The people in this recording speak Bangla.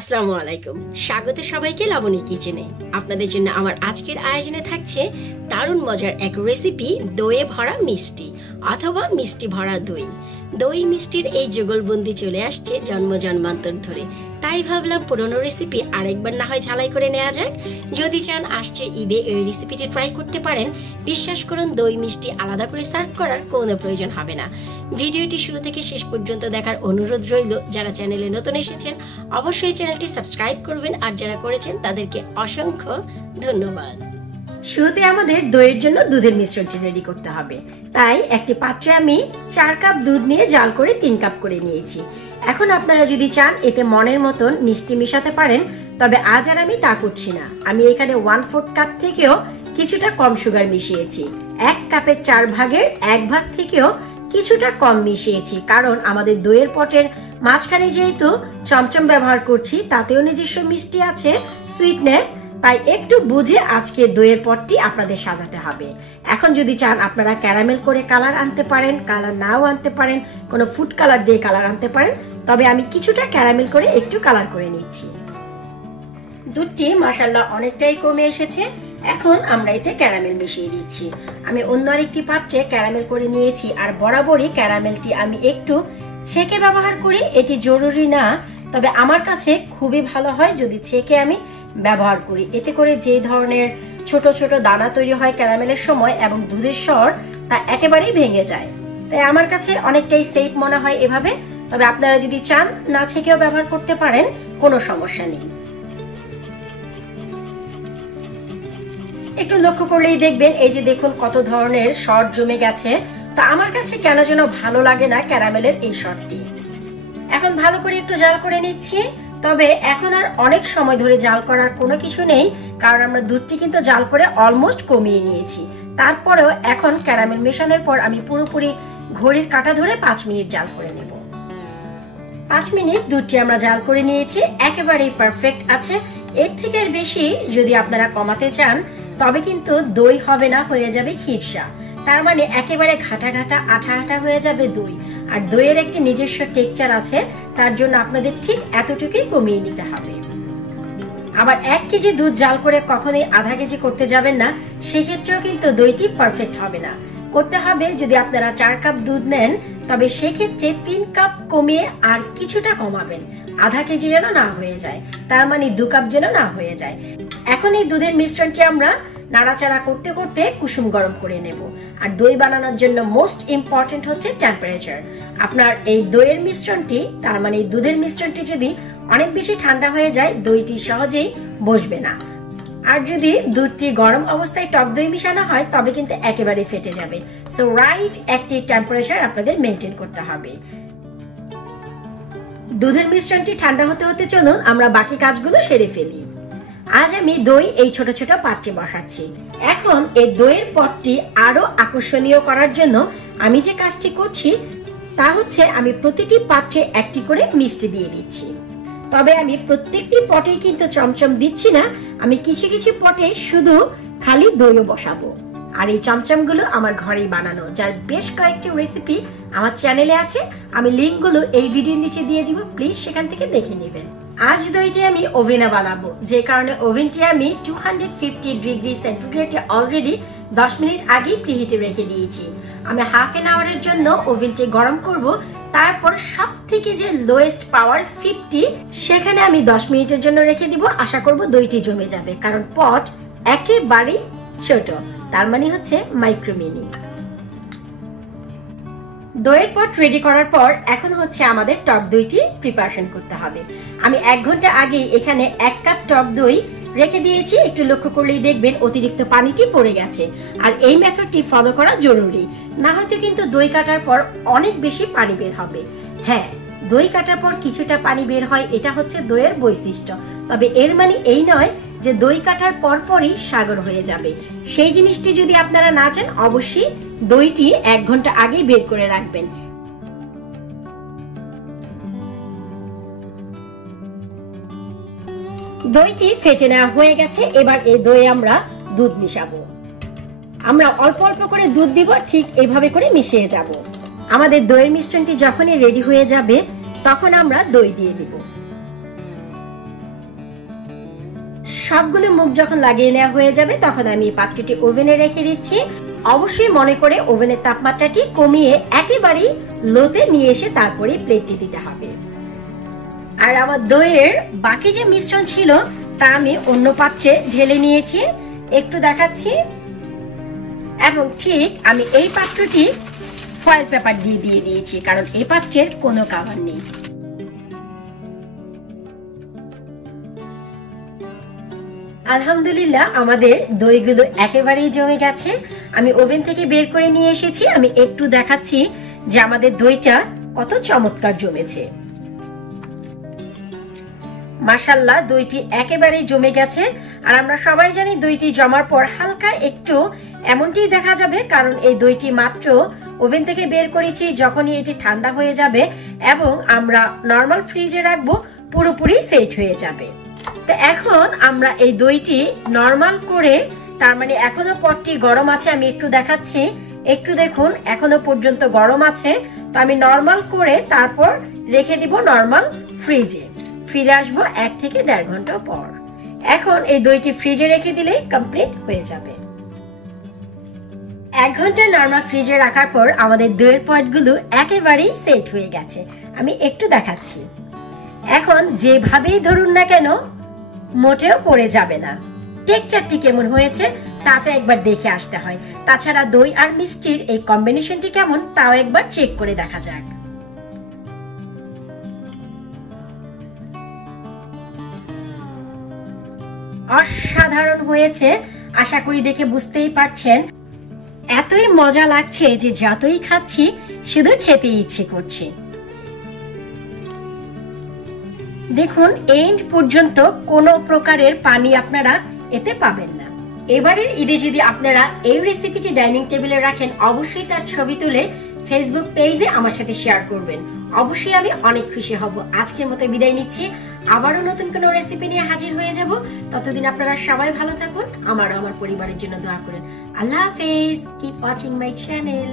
আসসালামু আলাইকুম, স্বাগত সবাইকে লাবণী কিচেনে। আপনাদের জন্য আমার আজকের আয়োজনে থাকছে দারুণ মজার এক রেসিপি, দইয়ে ভরা মিষ্টি অথবা মিষ্টি ভরা দই। দই মিষ্টির এই যুগলবন্দি চলে আসছে জন্ম জন্মান্তর ধরে, তাই ভাবলাম পুরনো রেসিপি আরেকবার না হয় ঝালাই করে নেওয়া যাক। যদি চান আসছে ঈদে এই রেসিপিটি ট্রাই করতে পারেন। বিশ্বাস করুন, দই মিষ্টি আলাদা করে সার্ভ করার কোনো প্রয়োজন হবে না। ভিডিওটি শুরু থেকে শেষ পর্যন্ত দেখার অনুরোধ রইল। যারা চ্যানেলে নতুন এসেছেন অবশ্যই চ্যানেলটি সাবস্ক্রাইব করবেন, আর যারা করেছেন তাদেরকে অসংখ্য ধন্যবাদ। শুরুতে আমাদের দইয়ের জন্য দুধের মিশ্রণটি রেডি করতে হবে। তাই একটি পাত্রে আমি 4 কাপ দুধ নিয়ে জাল করে 3 কাপ করে নিয়েছি। এখন আপনারা যদি চান এতে মনের মতন মিষ্টি মেশাতে পারেন, তবে আজ আর আমি তা করছি না। আমি এখানে 1/4 কাপ থেকেও কিছুটা কম সুগার মিশিয়েছি। 1 কাপের 4 ভাগের 1 ভাগ থেকেও কিছুটা কম মিশিয়েছি, কারণ আমাদের দইয়ের পটের মাঝখানে যেহেতু চমচম ব্যবহার করছি, তাতেও নিজস্ব মিষ্টি আছে, সুইটনেস, তাই একটু বুঝে আজকে দইয়ের পটটি আপনাদের সাজাতে হবে। এখন যদি চান আপনারা ক্যারামেল করে কালার আনতে পারেন, কালার নাও আনতে পারেন, কোনো ফুড কালার দিয়ে কালার আনতে পারেন, তবে আমি কিছুটা ক্যারামেল করে একটু কালার করে নিচ্ছি। দুধটি মাশাআল্লাহ অনেকটাই কমে এসেছে। এখন আমরা এতে ক্যারামেল মিশিয়ে দিচ্ছি। আমি অন্য আরেকটি পাত্রে ক্যারামেল করে নিয়েছি, আর বরাবরই ক্যারামেলটি আমি একটু ছেঁকে ব্যবহার করি। এটি জরুরি না, তবে আমার কাছে খুবই ভালো হয় যদি ছেঁকে আমি ব্যবহার করি। এতে করে যে ধরনের ছোট ছোট দানা তৈরি হয় ক্যারামেলের সময় এবং দুধের স্বর, তা একেবারেই ভেঙে যায়। তাই আমার কাছে অনেকটাই সেফ মনে হয় এভাবে। তবে আপনারা যদি চান না ছেঁকেও ব্যবহার করতে পারেন, কোনো সমস্যা নেই। একটু লক্ষ্য করলেই দেখবেন, এই যে দেখুন কত ধরনের শর্ট জমে গেছে। তা আমার কাছে কেন যেন ভালো লাগে না ক্যারামেলের এই শর্টটি। এখন ভালো করে একটু জাল করে নিচ্ছি। তবে এখন আর অনেক সময় ধরে জাল করার কোনো কিছু নেই, কারণ আমরা দুধটি কিন্তু জাল করে অলমোস্ট কমিয়ে নিয়েছি। তারপরেও এখন ক্যারামেল মেশানোর পর আমি পুরোপুরি ঘড়ির কাঁটা ধরে 5 মিনিট জাল করে নেব। 5 মিনিট দুধটি আমরা জাল করে নিয়েছি, একেবারেই পারফেক্ট আছে। এর থেকে আর বেশি যদি আপনারা কমাতে চান তবে কিন্তু দই হবে না, হয়ে যাবে খিরসা। তার মানে একেবারে ঘাটা ঘাটা আঠা আঠা হয়ে যাবে দই। আর দইয়ের একটি নিজস্ব টেক্সচার আছে, তার জন্য আপনাদের ঠিক এতটুকুই কমিয়ে নিতে হবে। আবার 1 কেজি দুধ জাল করে কখনোই আধা কেজি করতে যাবেন না, সেক্ষেত্রেও কিন্তু দইটি পারফেক্ট হবে না। করতে হবে, যদি আপনারা 4 কাপ দুধ নেন তবে সেক্ষেত্রে 3 কাপ কমিয়ে আর কিছুটা কমাবেন, আধা কেজি যেন না হয়ে যায়, তার মানে 2 কাপ যেন না হয়ে যায়। এখন এই দুধের মিশ্রণটি আমরা নাড়াচাড়া করতে করতে কুসুম গরম করে নেব। আর দই বানানোর জন্য মোস্ট ইম্পর্টেন্ট হচ্ছে টেম্পারেচার। আপনার এই দইয়ের মিশ্রণটি, তার মানে এই দুধের মিশ্রণটি যদি অনেক বেশি ঠান্ডা হয়ে যায়, দইটি সহজেই বসবে না। আর যদি দুধটি গরম অবস্থায় টক দই মিশানো হয় তবে কিন্তু একেবারে ফেটে যাবে। সো রাইট একটি টেম্পারেচার আপনাদের মেনটেন করতে হবে। দুধের মিশ্রণটি ঠান্ডা হতে হতে চলুন আমরা বাকি কাজগুলো সেরে ফেলি। আজ আমি দই এই ছোট ছোট পাত্রে বসাচ্ছি। এখন এই দইয়ের পটটি আরো আকর্ষণীয় করার জন্য আমি যে কাজটি করছি তা হচ্ছে আমি প্রতিটি পাত্রে একটি করে মিষ্টি দিয়ে দিচ্ছি। তবে আমি প্রত্যেকটি পটেই কিন্তু চমচম দিচ্ছি না, আমি কিছু কিছু পটে শুধু খালি দইও বসাবো। আর এই চমচমগুলো আমার ঘরেই বানানো, যার বেশ কয়েকটি রেসিপি আমার চ্যানেলে আছে। আমি লিঙ্কগুলো এই ভিডিওর নিচে দিয়ে দিব, প্লিজ সেখান থেকে দেখে নেবেন। আজ দইটি আমি ওভেনে বানাবো, যে কারণে ওভেনটি আমি 250 ডিগ্রি সেন্টিগ্রেডে অলরেডি 10 মিনিট আগেই প্রিহিটে রেখে দিয়েছি। আমি হাফ এন আওয়ারের জন্য ওভেনটি গরম করব। তারপর সব থেকে যে লোয়েস্ট পাওয়ার 50, সেখানে আমি 10 মিনিটের জন্য রেখে দিব। আশা করব দইটি জমে যাবে, কারণ পট একেবারেই ছোট, তার মানে হচ্ছে মাইক্রোমিনি। দইয়ের পট রেডি করার পর এখন হচ্ছে আমাদের টক দইটি প্রিপারেশন করতে হবে। আমি 1 ঘন্টা আগে এখানে 1 কাপ টক দই রেখে দিয়েছি। একটু লক্ষ্য করলেই দেখবেন অতিরিক্ত পানিটি পড়ে গেছে। আর এই মেথডটি ফলো করা জরুরি, না হয়তো কিন্তু দই কাটার পর অনেক বেশি পানি বের হবে। হ্যাঁ, দই কাটার পর কিছুটা পানি বের হয়, এটা হচ্ছে দইয়ের বৈশিষ্ট্য। তবে এর মানে এই নয় যে দই কাটার পরপরই সাগর হয়ে যাবে। সেই জিনিসটি যদি আপনারা না চান, অবশ্যই দইটি 1 ঘন্টা আগেই বের করে রাখবেন। দইটি ফেটে নেওয়া হয়ে গেছে। এবার এই দই আমরা দুধ মিশাবো। আমরা অল্প অল্প করে দুধ দিব, ঠিক এইভাবে করে মিশিয়ে যাব। আমাদের দইয়ের মিশ্রণটি যখনই রেডি হয়ে যাবে তখন আমরা দই দিয়ে দিব। সবগুলো মুখ যখন লাগিয়ে নেওয়া হয়ে যাবে তখন আমি এই পাত্রটি ওভেনে রেখে দিচ্ছি। অবশ্যই মনে করে ওভেনের তাপমাত্রাটি কমিয়ে একেবারেই লোতে নিয়ে এসে তারপরে প্লেটটি দিতে হবে। আর আমার দইয়ের বাকি যে মিশ্রণ ছিল তা আমি অন্য পাত্রে ঢেলে নিয়েছি, একটু দেখাচ্ছি। এবং ঠিক আমি এই পাত্রটি ফয়েল পেপার দিয়ে দিয়েছি, কারণ এই পাত্রের কোনো কভার নেই। আলহামদুলিল্লাহ আমাদের দইগুলো একেবারেই জমে গেছে। আমি ওভেন থেকে বের করে নিয়ে এসেছি, আমি একটু দেখাচ্ছি যে আমাদের দইটা কত চমৎকার জমেছে। মাশাআল্লাহ দইটি একেবারেই জমে গেছে। আর আমরা সবাই জানি দইটি জমার পর হালকা একটু এমনটি দেখা যাবে, কারণ এই দইটি মাত্র ওভেন থেকে বের করেছি, যখনই এটি ঠান্ডা হয়ে যাবে এবং আমরা নরমাল ফ্রিজে রাখবো পুরোপুরি সেট হয়ে যাবে। তো এখন আমরা এই দইটি নরমাল করে, তার মানে এখনো পটটি গরম আছে, আমি একটু দেখাচ্ছি, একটু দেখুন এখনো পর্যন্ত গরম আছে। তো আমি নরমাল করে তারপর রেখে দিব নরমাল ফ্রিজে। ফিরে আসবো 1 থেকে 1.5 ঘন্টা পর। এখন এই দইটি ফ্রিজে রেখে দিলেই কমপ্লিট হয়ে যাবে। 1 ঘন্টা নরমাল ফ্রিজে রাখার পর আমাদের দইয়ের পটগুলো একেবারেই সেট হয়ে গেছে, আমি একটু দেখাচ্ছি। এখন যেভাবেই ধরুন না কেন মোটেও পড়ে যাবে না। টেক্সচারটি কেমন হয়েছে তা তো একবার দেখে আসতে হয়, তাছাড়া দই আর মিষ্টির এই কম্বিনেশনটি কেমন তাও একবার চেক করে দেখা যাক। অসাধারণ হয়েছে, আশা করি দেখে বুঝতেই পারছেন। এতই মজা লাগছে যে যতই খাচ্ছি শুধু খেতে ইচ্ছে করছে। দেখুন এন্ড পর্যন্ত কোনো প্রকারের পানি আপনারা এতে পাবেন না। এবারের ঈদে যদি আপনারা এই রেসিপিটি ডাইনিং টেবিলে রাখেন, অবশ্যই তার ছবি তুলে ফেসবুক পেজে আমার সাথে শেয়ার করবেন, অবশ্যই আমি অনেক খুশি হব। আজকের মতো বিদায় নিচ্ছি, আবারও নতুন কোনো রেসিপি নিয়ে হাজির হয়ে যাব। ততদিন আপনারা সবাই ভালো থাকুন, আমার পরিবারের জন্য দোয়া করুন। আল্লাহ হাফেজ, কিপ ওয়াচিং মাই চ্যানেল।